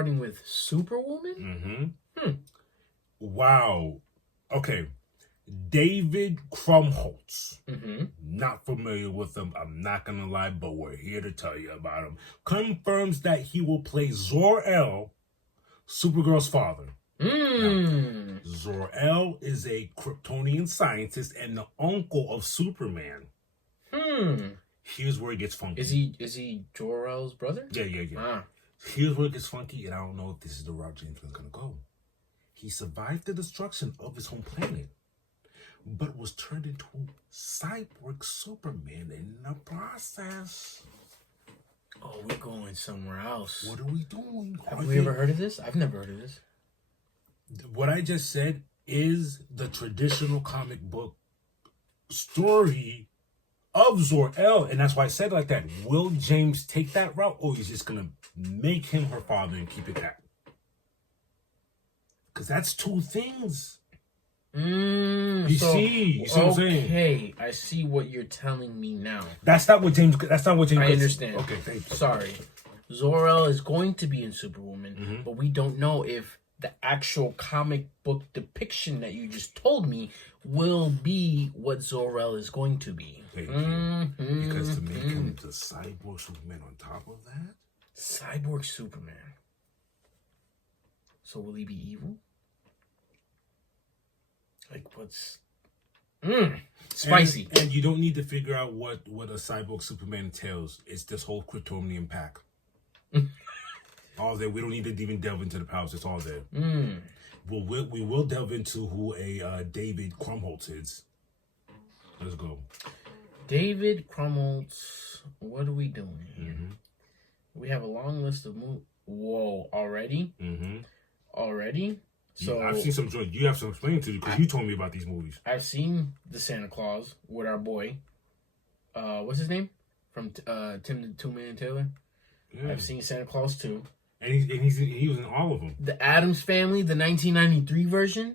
starting with Superwoman? Wow. Okay. David Krumholtz. Not familiar with him. I'm not going to lie, but we're here to tell you about him. Confirms that he will play Zor-El, Supergirl's father. Now, Zor-El is a Kryptonian scientist and the uncle of Superman. Here's where it gets funky. Is he Jor-El's brother? Yeah. Here's where it gets funky, and I don't know if this is the route James Gunn's gonna go. He survived the destruction of his home planet, but was turned into cyborg Superman in the process. Oh, we're going somewhere else. What are we doing? Have we ever heard of this? I've never heard of this. What I just said is the traditional comic book story of Zor-El, and that's why I said it like that. Will James take that route, or he's just gonna make him her father and keep it that? Because that's two things. You see what I'm saying? Okay, I see what you're telling me now. That's not what James. I understand. Okay, thank you. Sorry, Zor-El is going to be in Superwoman, but we don't know if the actual comic book depiction that you just told me will be what Zor-El is going to be. Thank you. Because to make him the cyborg Superman on top of that? Cyborg Superman. So will he be evil? Like what's... spicy. And you don't need to figure out what a cyborg Superman entails. It's this whole Kryptonian pack. All there. We don't need to even delve into the powers. It's all there. We will delve into who a David Krumholtz is. Let's go. David Krumholtz. What are we doing here? We have a long list of movies. Whoa, already? Already? So I've seen some joints. You have some explaining to you because you told me about these movies. I've seen the Santa Claus with our boy. What's his name? From Tim the Two-Man Taylor. Yeah. I've seen Santa Claus 2. And he was in all of them. The Addams Family, the 1993 version.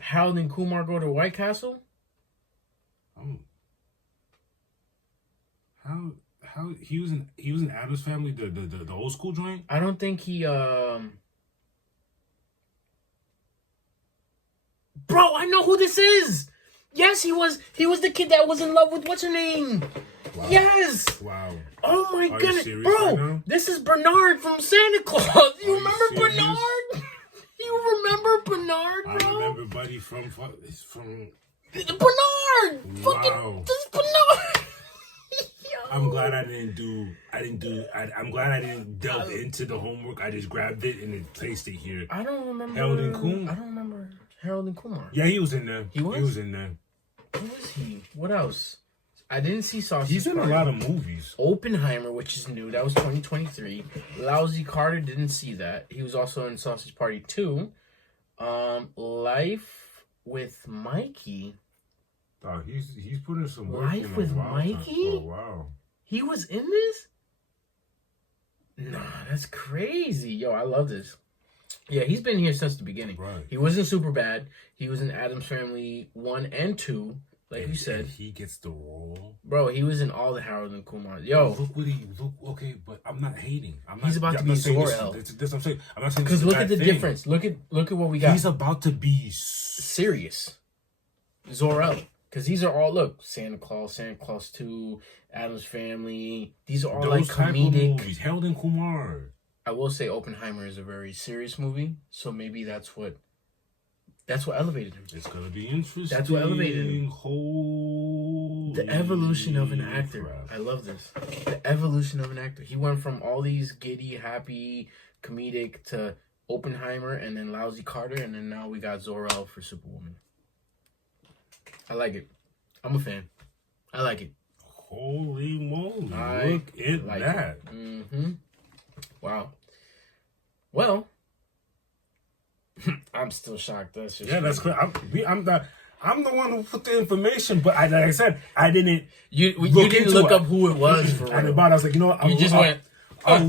Harold and Kumar Go to White Castle. How he was in Addams Family, the old school joint? I don't think he Bro, I know who this is. Yes, he was the kid that was in love with what's her name? Wow. Yes. Wow. Oh my goodness, bro! Right, this is Bernard from Santa Claus. You remember Bernard? You remember Bernard, bro? I remember Buddy from Bernard. Wow. Fucking this Bernard. I'm glad I I'm glad I didn't delve into the homework. I just grabbed it and then placed it here. I don't remember Harold and Kumar. I don't remember Harold and Kumar. Yeah, he was in there. He was? He was in there. Who was he? What else? I didn't see Sausage He's in Party. a lot of movies. Oppenheimer, which is new. That was 2023. Lousy Carter, didn't see that. He was also in Sausage Party 2. Life with Mikey. Oh, he's putting some work Life in with Mikey? Oh, wow. He was in this? Nah, that's crazy. Yo, I love this. Yeah, he's been here since the beginning. Right. He was in Superbad. He was in Addams Family 1 and 2. Like you said, he gets the role, bro. He was in all the Harold and Kumar. Yo, look. Okay, but I'm not hating. He's about to be Zor-El. That's what I'm saying. I'm not saying because look at the difference. Look at what we got. He's about to be serious. Zor-El, because these are all Santa Claus 2, Addams Family. These are all those like comedic movies. Harold and Kumar. I will say Oppenheimer is a very serious movie, so maybe that's what elevated him. It's gonna be interesting. That's what elevated him. Holy the evolution of an actor. crap. I love this. The evolution of an actor. He went from all these giddy, happy, comedic to Oppenheimer and then Lousy Carter, and then now we got Zor-El for Superwoman. I like it. I'm a fan. I like it. Holy moly. Look at that. Wow. Well, I'm still shocked. That's just that's crazy. I'm the one who put the information, but like I said, I didn't. You didn't look up who it was for real. I was like, you know what? I'll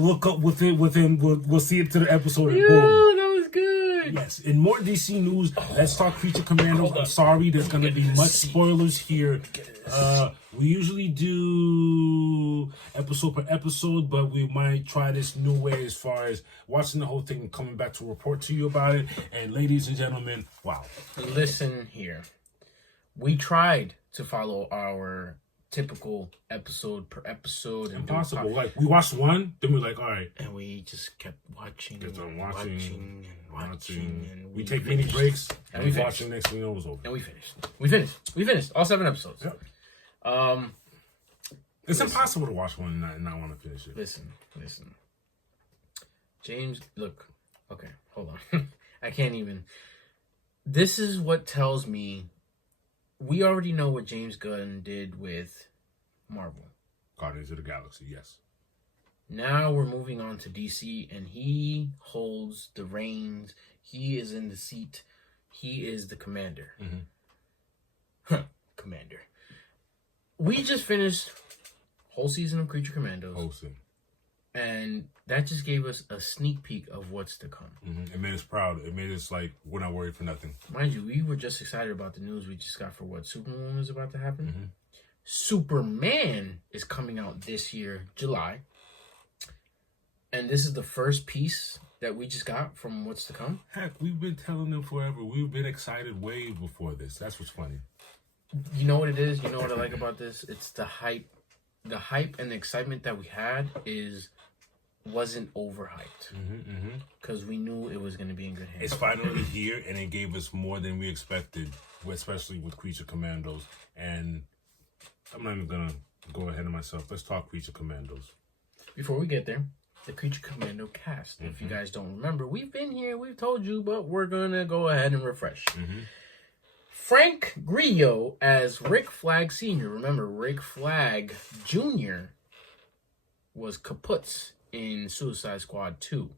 look up with him. We'll see it to the episode. Yeah, that was good. Yes, in more DC news, let's talk Creature Commandos. I'm sorry, there's going to be much spoilers here. We usually do episode per episode, but we might try this new way as far as watching the whole thing and coming back to report to you about it. And ladies and gentlemen, wow. Listen here. We tried to follow our typical episode per episode. Impossible. Like, we watched one, then we're like, all right. And we just kept watching. And watching. And we take mini breaks, and we watch the next thing it was over. And we finished. All 7 episodes. Yep. It's impossible to watch one and not want to finish it. Listen. James, look. Okay, hold on. I can't even. This is what tells me we already know what James Gunn did with Marvel. Guardians of the Galaxy, yes. Now we're moving on to DC, and he holds the reins. He is in the seat. He is the commander. Commander. We just finished whole season of Creature Commandos. And that just gave us a sneak peek of what's to come. It made us proud. It made us like, we're not worried for nothing. Mind you, we were just excited about the news we just got for what Superman is about to happen. Superman is coming out this year, July. And this is the first piece that we just got from what's to come. Heck, we've been telling them forever. We've been excited way before this. That's what's funny. You know what it is? You know what I like about this? It's the hype. The hype and the excitement that we had wasn't overhyped. Because we knew it was going to be in good hands. It's finally here, and it gave us more than we expected, especially with Creature Commandos. And I'm not even going to go ahead of myself. Let's talk Creature Commandos. Before we get there, the Creature Commando cast. If you guys don't remember, we've been here, we've told you, but we're going to go ahead and refresh. Frank Grillo as Rick Flag Sr. Remember, Rick Flag Jr. was Kaputz in Suicide Squad 2.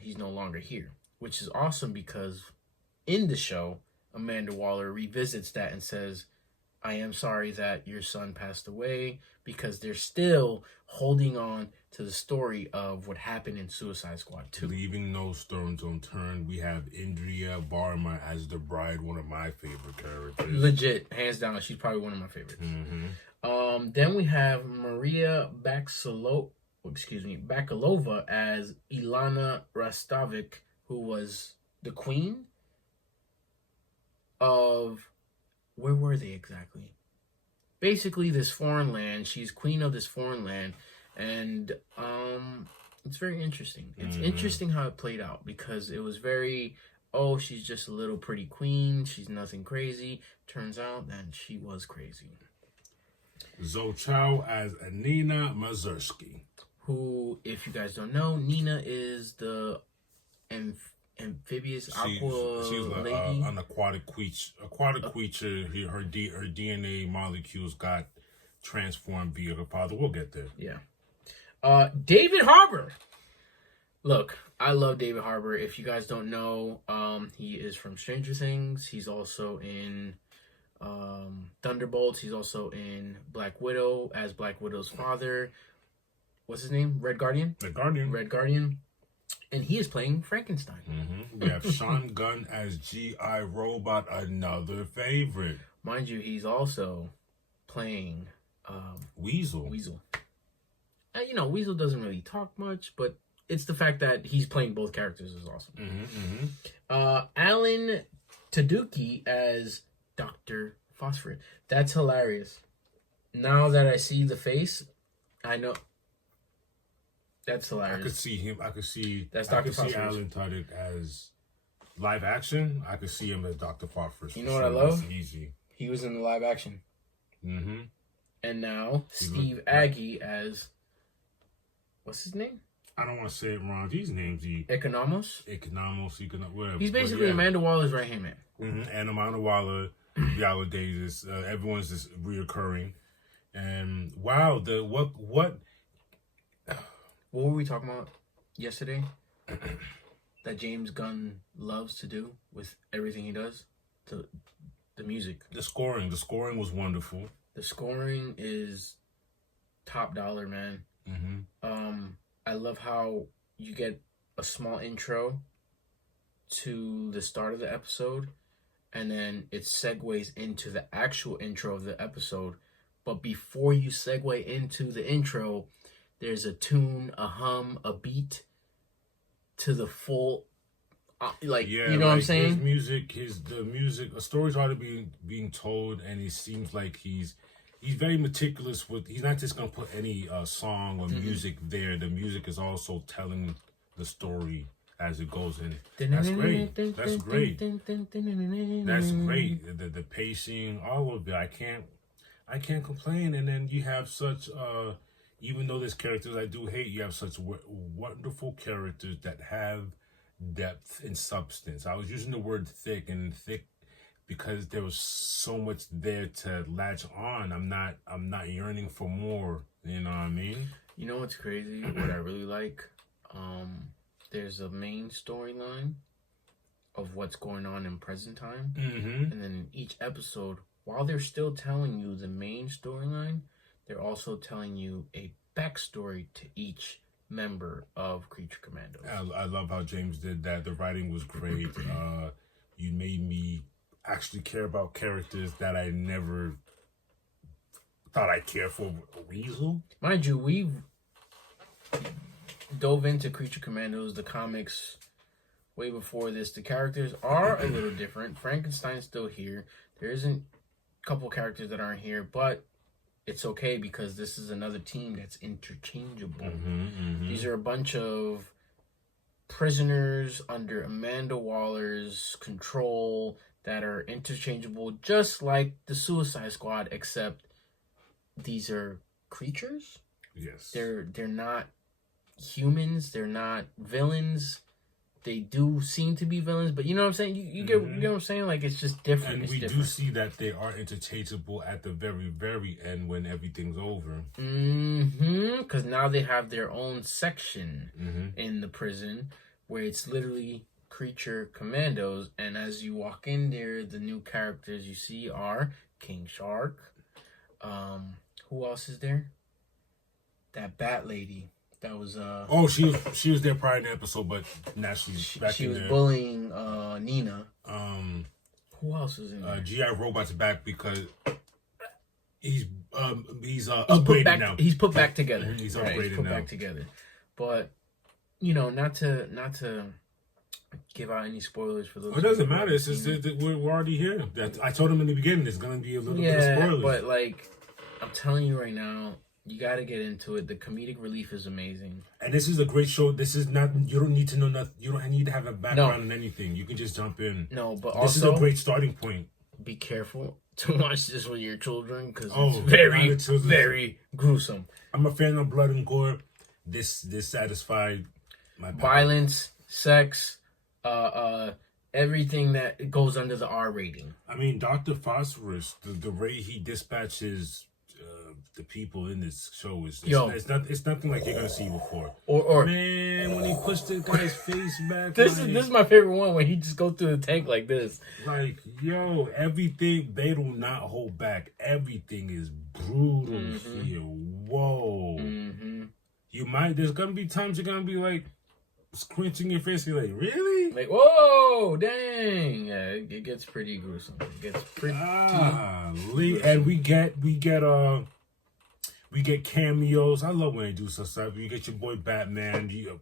He's no longer here, which is awesome because in the show, Amanda Waller revisits that and says, I am sorry that your son passed away, because they're still holding on to the story of what happened in Suicide Squad 2. Leaving no stones unturned, we have Indria Varma as the bride, one of my favorite characters. Legit, hands down, she's probably one of my favorites. Then we have Maria Bakalova as Ilana Rastovic, who was the queen of... Where were they exactly? Basically, this foreign land. She's queen of this foreign land. And it's very interesting. It's interesting how it played out, because it was very, she's just a little pretty queen. She's nothing crazy. Turns out that she was crazy. Zor-El as Nina Mazursky. Who, if you guys don't know, Nina is the amphibious aqua she's lady. An aquatic creature. Her DNA molecules got transformed via her father. We'll get there. Yeah. David Harbour. Look, I love David Harbour. If you guys don't know, he is from Stranger Things. He's also in Thunderbolts. He's also in Black Widow as Black Widow's father. What's his name? Red Guardian. Red Guardian. And he is playing Frankenstein. We have Sean Gunn as G.I. Robot, another favorite. Mind you, he's also playing Weasel. Weasel doesn't really talk much, but it's the fact that he's playing both characters is awesome. Alan Tudyk as Dr. Phosphorus. That's hilarious. Now that I see the face, I know... That's hilarious. I could see him. I could see. That's I Dr. could see Alan Tudyk as live action. I could see him as Dr. Phosphorus. You know what I love? That's easy. He was in the live action. And now Steve looked Agee as, what's his name? I don't want to say it wrong. These names, Economos, whatever. He's basically Amanda Waller's right hand man. And Amanda Waller, Viola Davis. Everyone's just reoccurring. And wow, What were we talking about yesterday? That James Gunn loves to do with everything he does? The music. The scoring. The scoring was wonderful. The scoring is top dollar, man. I love how you get a small intro to the start of the episode, and then it segues into the actual intro of the episode. But before you segue into the intro, there's a tune, a hum, a beat to the full, you know what I'm saying? The music, a story's already being told, and it seems like he's very meticulous with. He's not just gonna put any song or music there. The music is also telling the story as it goes in. That's great. That's great. That's great. The pacing, all of it. I can't complain. And then you have such even though there's characters I do hate, you have such wonderful characters that have depth and substance. I was using the word thick because there was so much there to latch on. I'm not yearning for more. You know what I mean? You know what's crazy? What I really like? There's a main storyline of what's going on in present time. Mm-hmm. And then each episode, while they're still telling you the main storyline, they're also telling you a backstory to each member of Creature Commandos. I love how James did that. The writing was great. You made me actually care about characters that I never thought I'd care for. Weasel? Mind you, we've dove into Creature Commandos, the comics, way before this. The characters are a little different. Frankenstein's still here. There isn't a couple characters that aren't here, but it's okay because this is another team that's interchangeable. These are a bunch of prisoners under Amanda Waller's control that are interchangeable, just like the Suicide Squad, except these are creatures. Yes. They're not humans. They're not villains. They do seem to be villains, but you know what I'm saying? You get what I'm saying? Like, it's just different. And we do see that they are interchangeable at the very, very end when everything's over. Because now they have their own section in the prison where it's literally Creature Commandos. And as you walk in there, the new characters you see are King Shark. Who else is there? That Bat Lady. That was she was there prior to the episode, but now she's back in there. She was bullying Nina. Who else is in there? G.I. Robot's back because he's upgraded now. He's put back together. He's upgraded he's put now. Back together. But you know, not to give out any spoilers for those. It doesn't matter. It's just that we're already here. I told him in the beginning there's gonna be a little bit of spoilers. But like I'm telling you right now, you got to get into it. The comedic relief is amazing. And this is a great show. This is not, you don't need to know nothing. You don't need to have a background in anything. You can just jump in. No, but this is a great starting point. Be careful to watch this with your children because it's very, very gruesome. I'm a fan of blood and gore. This satisfied my palate. Violence, sex, everything that goes under the R rating. I mean, Dr. Phosphorus, the way he dispatches the people in this show is it's nothing like you're gonna see before. Or man, when he pushed the guy's face back. This is my favorite one when he just goes through the tank like this. Like, yo, everything, they do not hold back. Everything is brutal here. Whoa. There's gonna be times you're gonna be like squinching your face. You're like, really? Like, whoa, dang. Yeah, it gets pretty gruesome. It gets pretty. And we get cameos. I love when they do stuff. You get your boy Batman. You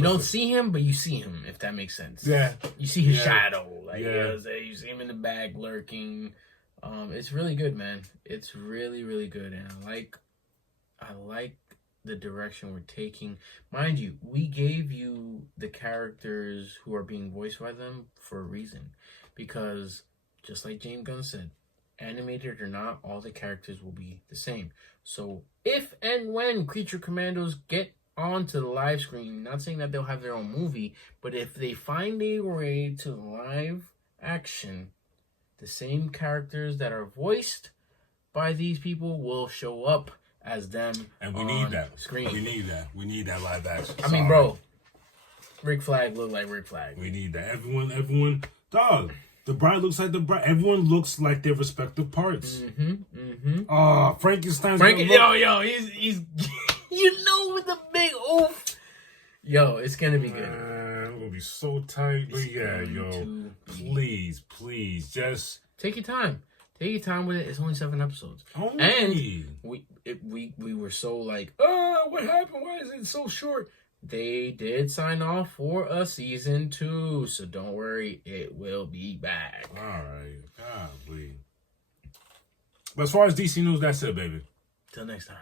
don't see him, but you see him, if that makes sense. Yeah. You see his shadow. Like, you see him in the back lurking. It's really good, man. It's really, really good. And I like the direction we're taking. Mind you, we gave you the characters who are being voiced by them for a reason. Because, just like James Gunn said, animated or not, all the characters will be the same. So if and when Creature Commandos get onto the live screen, not saying that they'll have their own movie, but if they find a way to live action, the same characters that are voiced by these people will show up as them. And we need that. Screen. We need that. We need that live action. I mean, bro, Rick Flag look like Rick Flag. We need that. Everyone, dog. The bride looks like the bride. Everyone looks like their respective parts. Frankenstein's he's you know, with the big oof. Yo, it's gonna be good. I'm gonna be so tight. But yeah, yo, please, just take your time. Take your time with it. It's only 7 episodes. And we were so like, what happened? Why is it so short? They did sign off for a season 2, so don't worry, it will be back. All right, golly. But as far as DC news, that's it, baby. Till next time.